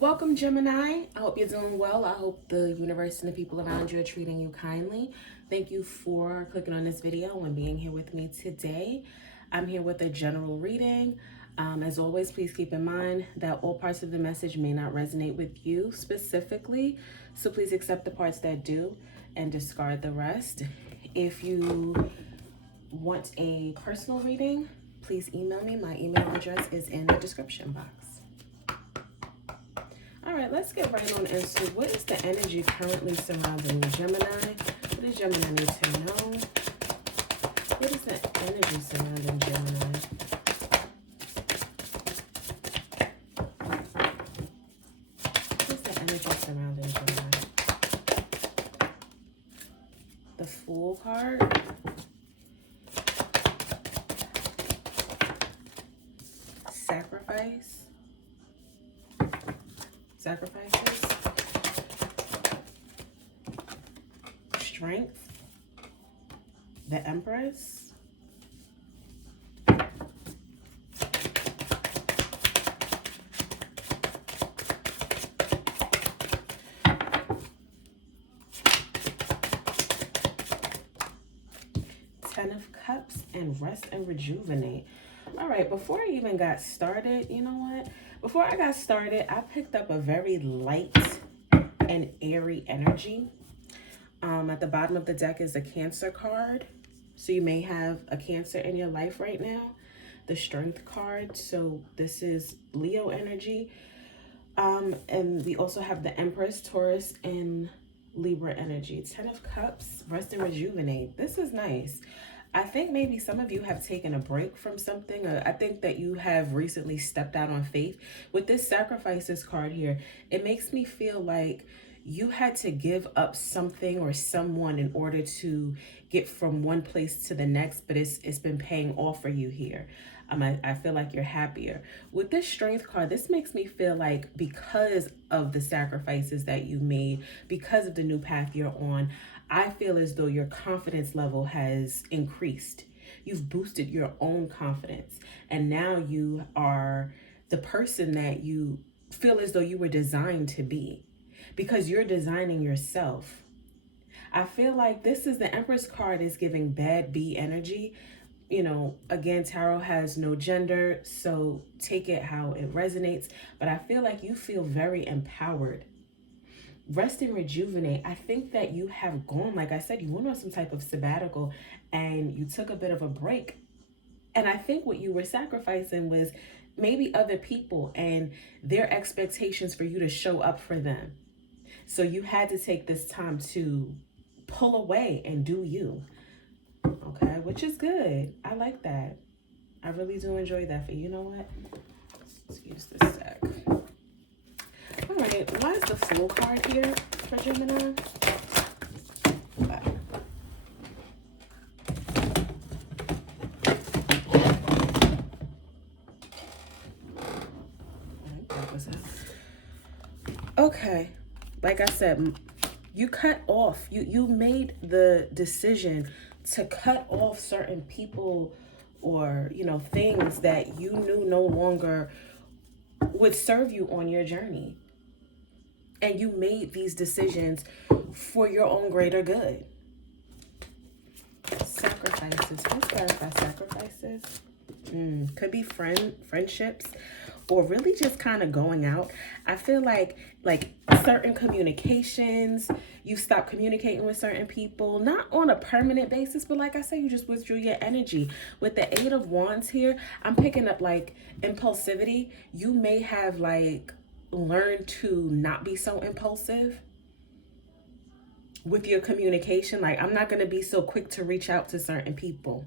Welcome, Gemini. I hope you're doing well. I hope the universe and the people around you are treating you kindly. Thank you for clicking on this video and being here with me today. I'm here with a general reading. As always, please keep in mind that all parts of the message may not resonate with you specifically, so please accept the parts that do and discard the rest. If you want a personal reading, please email me. My email address is in the description box. All right, let's get right on into what is the energy currently surrounding Gemini? What does Gemini need to know? What is the energy surrounding Gemini? What is the energy surrounding Gemini? The Fool card. Sacrifice. Sacrifices, strength, the Empress, 10 of Cups, and rest and rejuvenate. All right, before I even got started, you know what? Before I got started, I picked up a very light and airy energy. At the bottom of the deck is a Cancer card. So you may have a Cancer in your life right now. The Strength card. So this is Leo energy. And we also have the Empress, Taurus, and Libra energy. 10 of Cups, rest and rejuvenate. This is nice. I think maybe some of you have taken a break from something. I think that you have recently stepped out on faith. With this Sacrifices card here, it makes me feel like you had to give up something or someone in order to get from one place to the next, but it's been paying off for you here. I feel like you're happier. With this Strength card, this makes me feel like because of the sacrifices that you made, because of the new path you're on, I feel as though your confidence level has increased. You've boosted your own confidence. And now you are the person that you feel as though you were designed to be, because you're designing yourself. I feel like this is the Empress card is giving bad B energy. You know, again, tarot has no gender, so take it how it resonates. But I feel like you feel very empowered. Rest and rejuvenate. I think that you have gone, like I said, you went on some type of sabbatical and you took a bit of a break. And I think what you were sacrificing was maybe other people and their expectations for you to show up for them. So you had to take this time to pull away and do you. Okay, which is good. I like that. I really do enjoy that for you. You know what? Let's use this deck. All right, why is the Fool card here for Gemini? Okay, like I said, you cut off, you made the decision to cut off certain people or, you know, things that you knew no longer would serve you on your journey. And you made these decisions for your own greater good. Sacrifices. Let's clarify sacrifices. Could be friendships, or really just kind of going out. I feel like certain communications, you stop communicating with certain people, not on a permanent basis, but like I said, you just withdrew your energy. With the Eight of Wands here, I'm picking up like impulsivity. You may have like learned to not be so impulsive with your communication. Like, I'm not going to be so quick to reach out to certain people.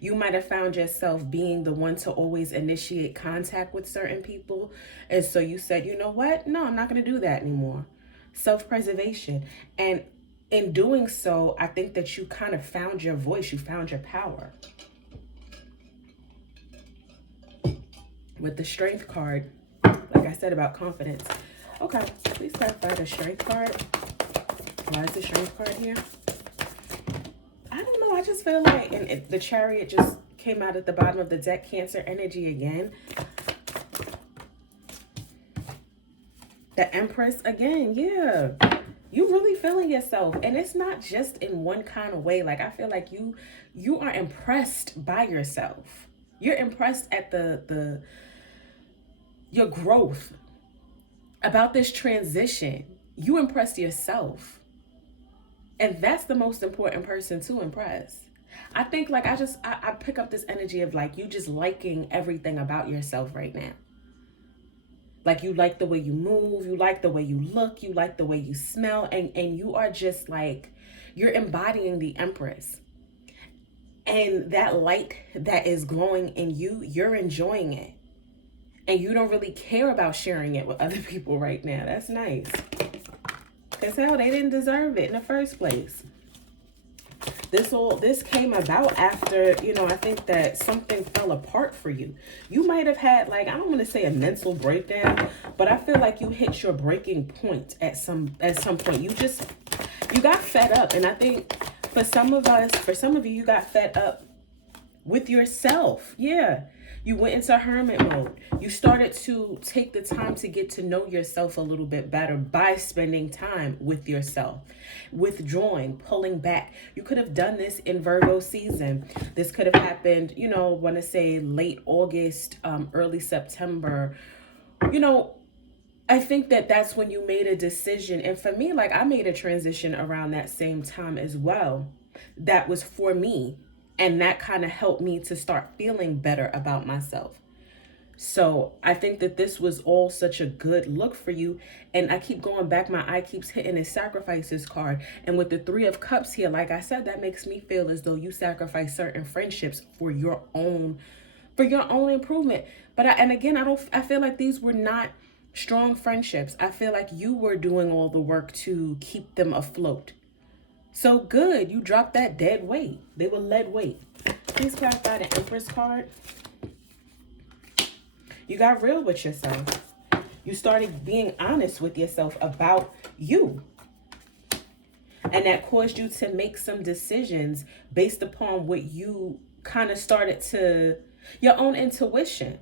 You might have found yourself being the one to always initiate contact with certain people. And so you said, you know what? No, I'm not going to do that anymore. Self-preservation. And in doing so, I think that you kind of found your voice. You found your power. With the Strength card, like I said about confidence. Okay, please clarify the Strength card. Why is the Strength card here? I don't know. I just feel like, and the Chariot just came out at the bottom of the deck. Cancer energy again. The Empress again, yeah. You really feeling yourself, and it's not just in one kind of way. Like I feel like you are impressed by yourself. You're impressed at the your growth, about this transition. You impress yourself, and that's the most important person to impress. I think like I pick up this energy of like you just liking everything about yourself right now. Like you like the way you move, you like the way you look, you like the way you smell, and you are just like, you're embodying the Empress. And that light that is glowing in you, you're enjoying it. And you don't really care about sharing it with other people right now. That's nice. Because hell, they didn't deserve it in the first place. This came about after, I think that something fell apart for you. You might have had, like, I don't want to say a mental breakdown, but I feel like you hit your breaking point at some point. You got fed up. And I think for some of you, you got fed up with yourself. Yeah. You went into hermit mode. You started to take the time to get to know yourself a little bit better by spending time with yourself, withdrawing, pulling back. You could have done this in Virgo season. This could have happened, want to say late August, early September. I think that that's when you made a decision. And for me, like I made a transition around that same time as well. That was for me. And that kind of helped me to start feeling better about myself. So I think that this was all such a good look for you. And I keep going back. My eye keeps hitting this sacrifices card. And with the 3 of Cups here, like I said, that makes me feel as though you sacrifice certain friendships for your own improvement. But I feel like these were not strong friendships. I feel like you were doing all the work to keep them afloat. So good, you dropped that dead weight. They were lead weight. Please clarify the Empress card. You got real with yourself. You started being honest with yourself about you. And that caused you to make some decisions based upon what you kind of started to, your own intuition.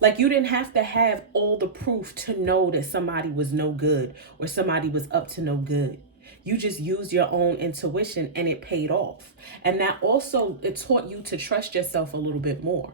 Like you didn't have to have all the proof to know that somebody was no good or somebody was up to no good. You just used your own intuition and it paid off. And that also, it taught you to trust yourself a little bit more.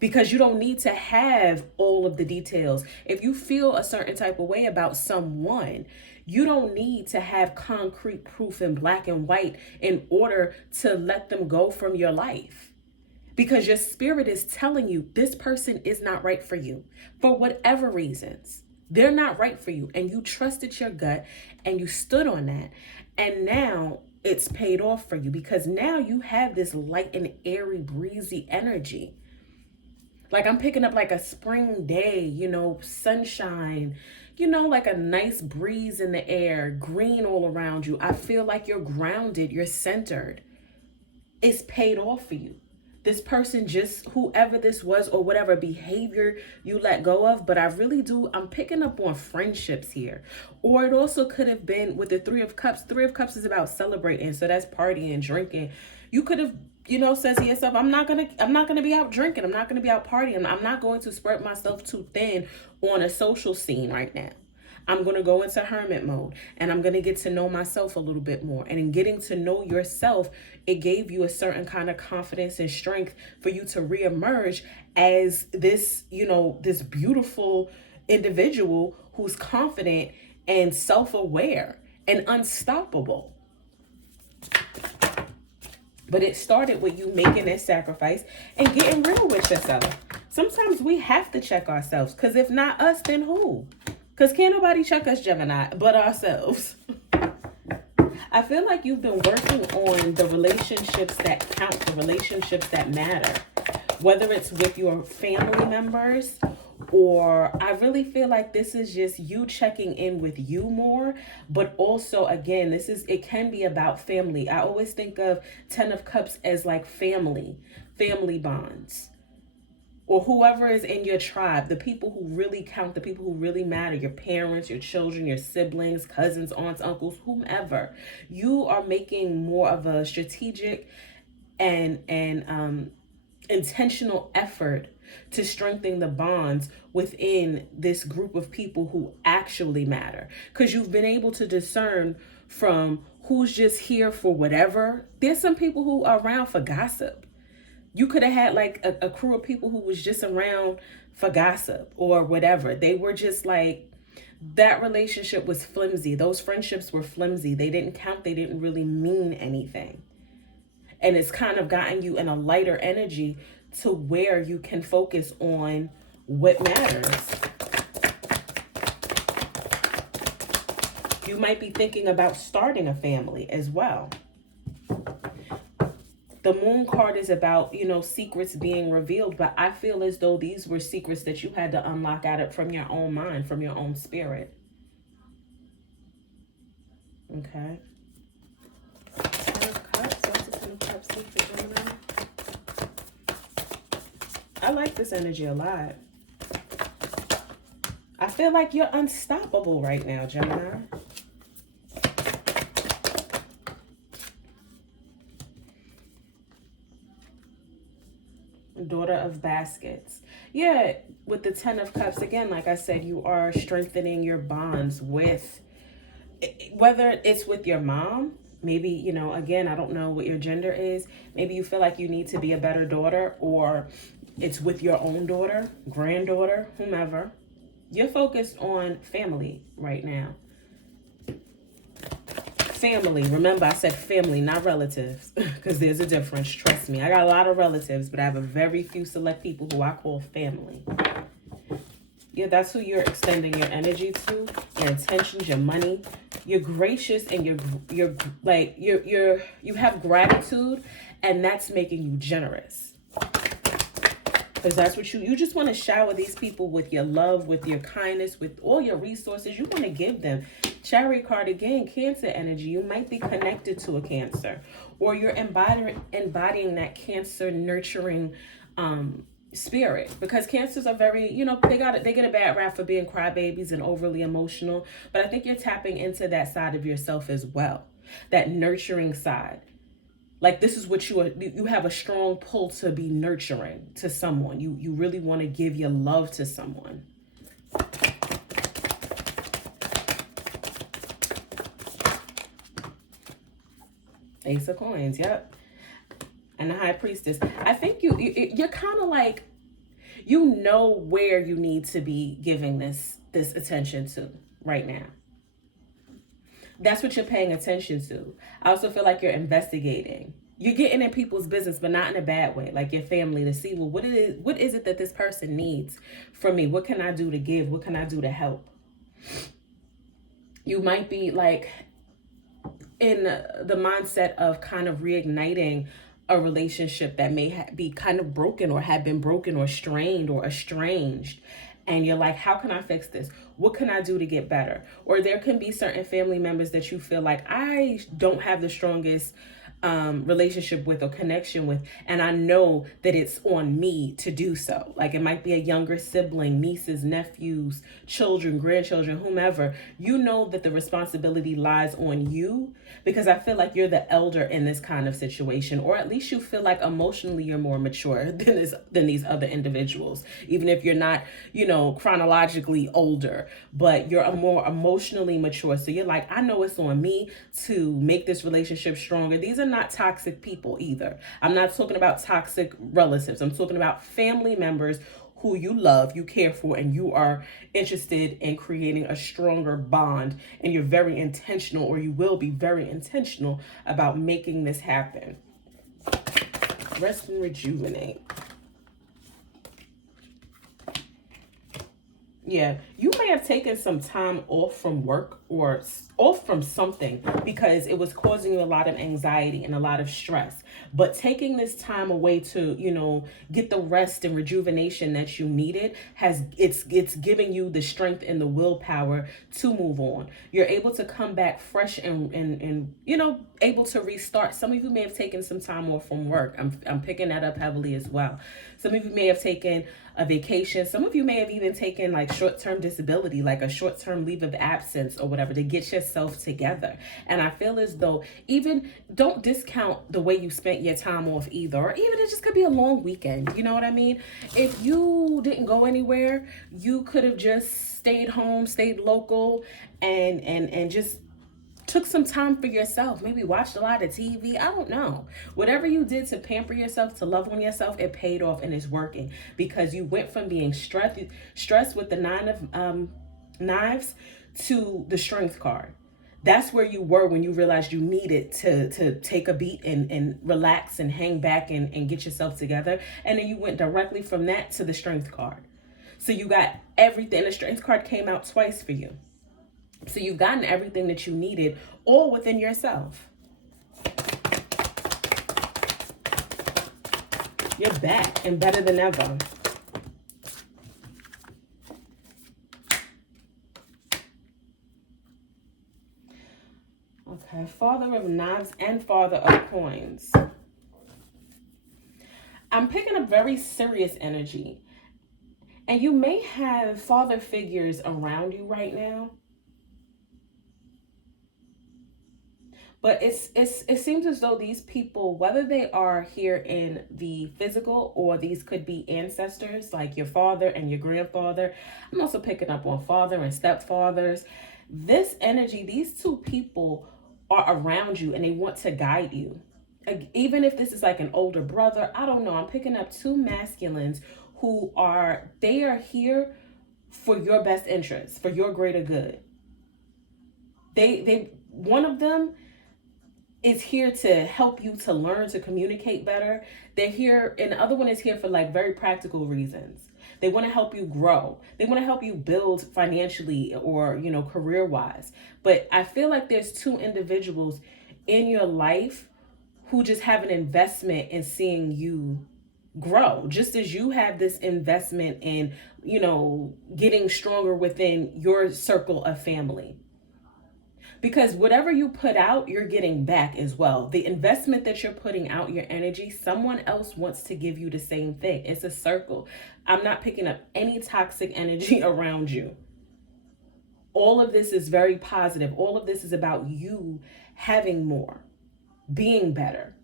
Because you don't need to have all of the details. If you feel a certain type of way about someone, you don't need to have concrete proof in black and white in order to let them go from your life. Because your spirit is telling you this person is not right for you for whatever reasons. They're not right for you. And you trusted your gut and you stood on that. And now it's paid off for you because now you have this light and airy, breezy energy. Like I'm picking up like a spring day, sunshine, like a nice breeze in the air, green all around you. I feel like you're grounded, you're centered. It's paid off for you. This person, just whoever this was or whatever behavior you let go of, but I'm picking up on friendships here. Or it also could have been with the 3 of Cups. 3 of Cups is about celebrating. So that's partying, drinking. You could have, said to yourself, I'm not going to be out drinking. I'm not going to be out partying. I'm not going to spread myself too thin on a social scene right now. I'm going to go into hermit mode and I'm going to get to know myself a little bit more. And in getting to know yourself, it gave you a certain kind of confidence and strength for you to reemerge as this, this beautiful individual who's confident and self-aware and unstoppable. But it started with you making that sacrifice and getting real with yourself. Sometimes we have to check ourselves because if not us, then who? Because can't nobody check us, Gemini, but ourselves. I feel like you've been working on the relationships that count, the relationships that matter. Whether it's with your family members or I really feel like this is just you checking in with you more. But also, again, it can be about family. I always think of 10 of Cups as like family bonds. Or whoever is in your tribe, the people who really count, the people who really matter, your parents, your children, your siblings, cousins, aunts, uncles, whomever. You are making more of a strategic and intentional effort to strengthen the bonds within this group of people who actually matter, because you've been able to discern from who's just here for whatever. There's some people who are around for gossip. You could have had like a crew of people who was just around for gossip or whatever. They were just like, that relationship was flimsy. Those friendships were flimsy. They didn't count. They didn't really mean anything. And it's kind of gotten you in a lighter energy to where you can focus on what matters. You might be thinking about starting a family as well. The moon card is about, secrets being revealed, but I feel as though these were secrets that you had to unlock out of from your own mind, from your own spirit. Okay. Ten of Cups. What's the Ten of Cups do for Gemini? I like this energy a lot. I feel like you're unstoppable right now, Gemini. Daughter of Baskets. Yeah, with the Ten of Cups, again, like I said, you are strengthening your bonds with, whether it's with your mom, maybe, again, I don't know what your gender is. Maybe you feel like you need to be a better daughter, or it's with your own daughter, granddaughter, whomever. You're focused on family right now. Family. Remember, I said family, not relatives, because there's a difference. Trust me. I got a lot of relatives, but I have a very few select people who I call family. Yeah, that's who you're extending your energy to, your intentions, your money. You're gracious, and you have gratitude, and that's making you generous. Because that's what you just want to shower these people with your love, with your kindness, with all your resources. You want to give them. Chariot card again, Cancer energy. You might be connected to a Cancer, or you're embodying that Cancer nurturing spirit, because Cancers are very, they get a bad rap for being crybabies and overly emotional, but I think you're tapping into that side of yourself as well, that nurturing side. Like, this is what you have a strong pull to be nurturing to someone. You really want to give your love to someone. Ace of Coins, yep. And the High Priestess. I think you're kind of like, where you need to be giving this attention to right now. That's what you're paying attention to. I also feel like you're investigating. You're getting in people's business, but not in a bad way. Like your family, to see, well, what is it that this person needs from me? What can I do to give? What can I do to help? You might be like in the mindset of kind of reigniting a relationship that may be kind of broken, or have been broken, or strained, or estranged. And you're like, how can I fix this? What can I do to get better? Or there can be certain family members that you feel like, I don't have the strongest relationship with or connection with, and I know that it's on me to do so. Like, it might be a younger sibling, nieces, nephews, children, grandchildren, whomever. You know that the responsibility lies on you, because I feel like you're the elder in this kind of situation, or at least you feel like emotionally you're more mature than these other individuals, even if you're not, chronologically older, but you're a more emotionally mature. So you're like, I know it's on me to make this relationship stronger. These are not toxic people either. I'm not talking about toxic relatives. I'm talking about family members who you love, you care for, and you are interested in creating a stronger bond. And you're very intentional, or you will be very intentional about making this happen. Rest and rejuvenate. Yeah, you may have taken some time off from work, or off from something, because it was causing you a lot of anxiety and a lot of stress. But taking this time away to, get the rest and rejuvenation that you needed, it's giving you the strength and the willpower to move on. You're able to come back fresh and able to restart. Some of you may have taken some time off from work. I'm picking that up heavily as well. Some of you may have taken a vacation. Some of you may have even taken like short-term disability, like a short-term leave of absence or whatever, to get yourself together. And I feel as though, even don't discount the way you spent your time off either, or even it just could be a long weekend. You know what I mean? If you didn't go anywhere, you could have just stayed home, stayed local, and just took some time for yourself. Maybe watched a lot of TV. I don't know. Whatever you did to pamper yourself, to love on yourself, it paid off and it's working, because you went from being stressed with the 9 of knives to the strength card. That's where you were when you realized you needed to take a beat and relax and hang back and get yourself together. And then you went directly from that to the strength card. So you got everything. The strength card came out twice for you. So you've gotten everything that you needed, all within yourself. You're back and better than ever. Okay, Father of Knives and Father of Coins. I'm picking up very serious energy. And you may have father figures around you right now. But it seems as though these people, whether they are here in the physical, or these could be ancestors like your father and your grandfather. I'm also picking up on father and stepfathers. This energy, these two people are around you and they want to guide you. Even if this is like an older brother, I don't know. I'm picking up two masculines who are here for your best interest, for your greater good. One of them is here to help you to learn to communicate better. They're here, and the other one is here for like very practical reasons. They want to help you grow. They want to help you build financially or, career-wise. But I feel like there's two individuals in your life who just have an investment in seeing you grow, just as you have this investment in, getting stronger within your circle of family. Because whatever you put out, you're getting back as well. The investment that you're putting out, your energy, someone else wants to give you the same thing. It's a circle. I'm not picking up any toxic energy around you. All of this is very positive. All of this is about you having more, being better.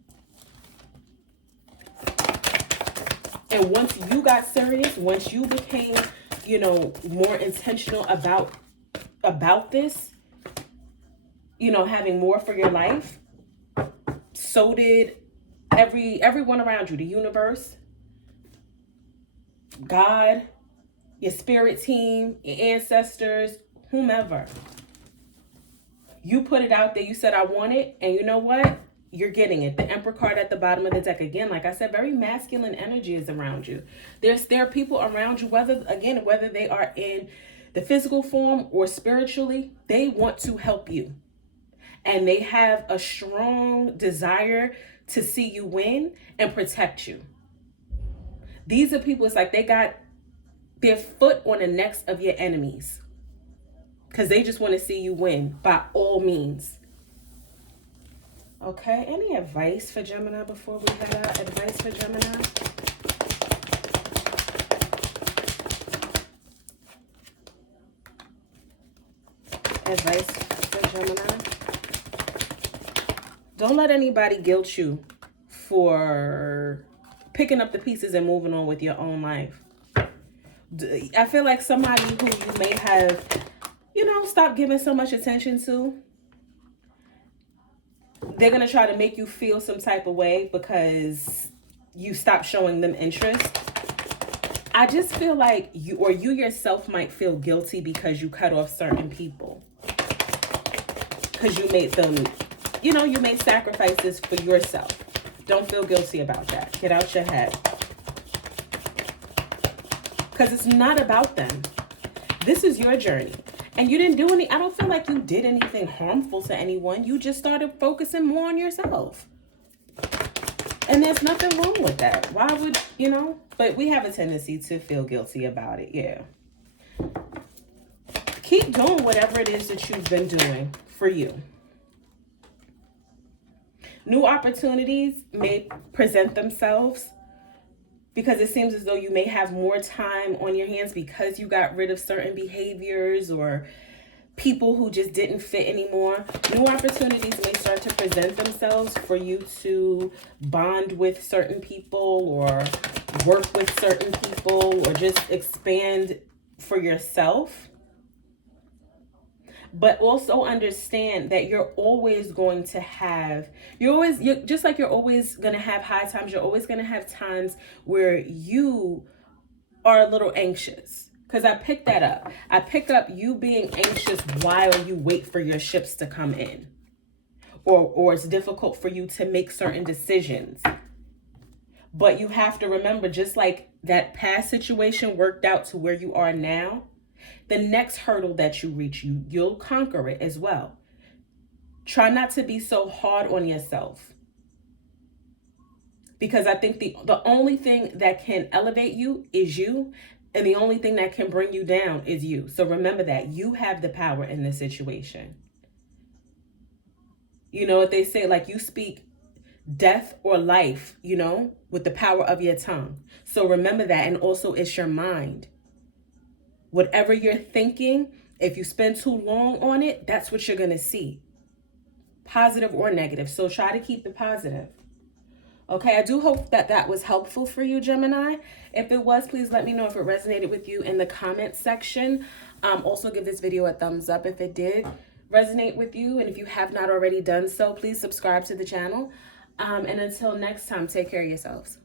And once you got serious, once you became, more intentional about this, having more for your life, so did everyone around you, the universe, God, your spirit team, your ancestors, whomever. You put it out there, you said, I want it, and you know what? You're getting it. The Emperor card at the bottom of the deck. Again, like I said, very masculine energy is around you. There are people around you, whether they are in the physical form or spiritually, they want to help you. And they have a strong desire to see you win and protect you. These are people, it's like they got their foot on the necks of your enemies, because they just want to see you win by all means. Okay, any advice for Gemini before we head out? Advice for Gemini? Advice for Gemini? Don't let anybody guilt you for picking up the pieces and moving on with your own life. I feel like somebody who you may have, stopped giving so much attention to, they're going to try to make you feel some type of way because you stopped showing them interest. I just feel like you yourself might feel guilty because you cut off certain people. Because you made them, you made sacrifices for yourself. Don't feel guilty about that. Get out your head. Because it's not about them. This is your journey. And you didn't do I don't feel like you did anything harmful to anyone. You just started focusing more on yourself. And there's nothing wrong with that. Why would, but we have a tendency to feel guilty about it. Yeah. Keep doing whatever it is that you've been doing for you. New opportunities may present themselves because it seems as though you may have more time on your hands because you got rid of certain behaviors or people who just didn't fit anymore. New opportunities may start to present themselves for you to bond with certain people or work with certain people or just expand for yourself. But also understand that you're always going to have, you're just like you're always going to have high times, you're always going to have times where you are a little anxious. Because I picked that up. I picked up you being anxious while you wait for your ships to come in. Or it's difficult for you to make certain decisions. But you have to remember, just like that past situation worked out to where you are now, the next hurdle that you reach, you'll conquer it as well. Try not to be so hard on yourself. Because I think the only thing that can elevate you is you. And the only thing that can bring you down is you. So remember that you have the power in this situation. You know what they say, like you speak death or life, you know, with the power of your tongue. So remember that. And also it's your mind. Whatever you're thinking, if you spend too long on it, that's what you're going to see. Positive or negative. So try to keep the positive. Okay, I do hope that that was helpful for you, Gemini. If it was, please let me know if it resonated with you in the comment section. Also give this video a thumbs up if it did resonate with you. And if you have not already done so, please subscribe to the channel. And until next time, take care of yourselves.